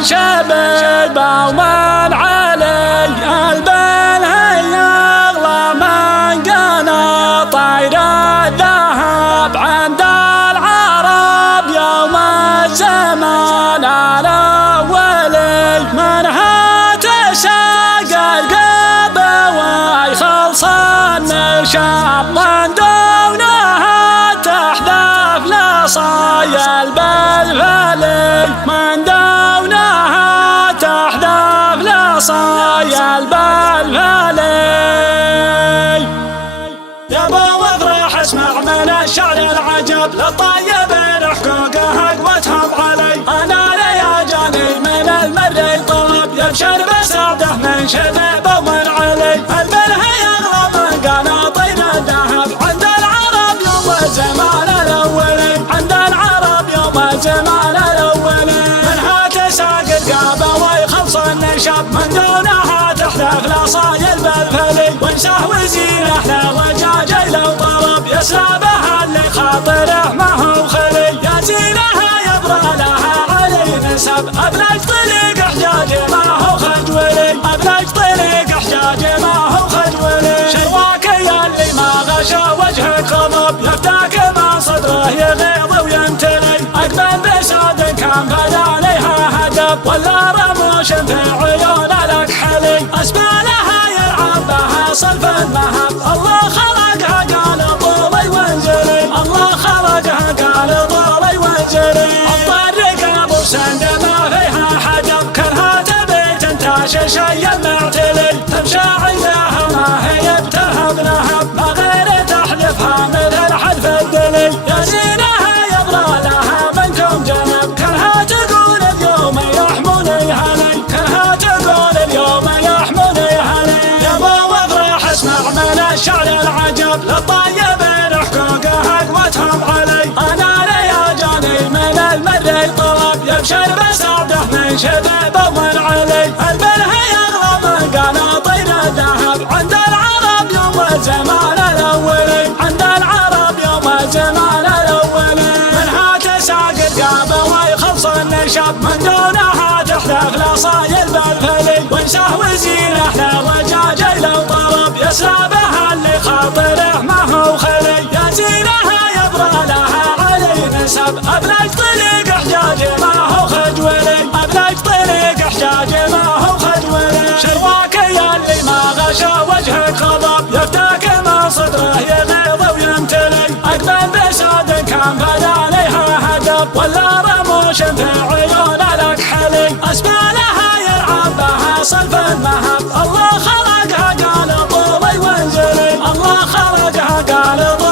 من شبيب ومن علي البلها يغلى من قنا طير الذهب عند العرب يوم الزمان الأولي منها تشاق القلب ويخلص النشاب من دونها تحذف لصايا البلفلي من دونها تحذف لصايا البلفلي. يا ابو افرح اسمع من الشعر العجب للطيبين حقوقها قوتهم علي انا ليا جاني من المر طلب يبشر بسعده من شبيب ومن علي البلها يغلى من قناطير الذهب عند العرب يوم الزمان الاولي عند العرب يوم الزمان الاولي منها تساق القابه ويخلص النشاب من دونها تحذف لصايا البلفلي وانساه وزينه لوجاجي لو طلب يسلبها اللي خاطره ما هو خلي يا زينها يبرى لها علي نسب ابلج طريق احجاج ما هو خجولي ابلج طريق احجاج ما هو خجولي شرواك يا اللي ما غشى وجهك غضب يفتاك ما صدره يغيظ ويمتلي اقبل بسعد كان بداليها هدب ولا رموش في عيون الاكحلي اسبالها يلعب بها صلف المهب الله خلقها قال طولي وانزلي الله خلقها قال طولي وانزلي الطريق ابو سند ما فيها حجب كلها تبي تنتعش شي المعتلي تمشى عندها ما هي بتلهب نهب ما غير تحذفها مثل حذف الدلي يا زينها يبرى لها منكم جنب كلها تقول اليوم يحموني هلي كلها تقول اليوم يحموني هلي يا ابو افرح اسمع من الشعر العجب للطيبين حقوقها قوتهم علي انا ليا جاني من المر طلب يبشر بسعده من شبيب ومن علي البلها يغلى من قناطير الذهب عند العرب يوم الزمان الاولي عند العرب يوم الزمان الاولي منها تساق القابه ويخلص النشاب من دونها تحذف لصايا البلفلي وانساه وزينه لوجاجي لو طلب يسلبها اللي خاطره ما هو خلي يا زينها يبرى لها علي نسب ابلج طريق احجاج ما هو خجولي ابلج طريق احجاج ما هو خجولي شرواك يا اللي ما غشى وجهك غضب يفتاك ما صدره يغيظ ويمتلي اقبل بسعد كان بداليها هدب ولا رموش في عيون الاكحلي اسبالها يلعب بها صلف المهب الله خلقها قال طولي وانزلي الله خلقها قال طولي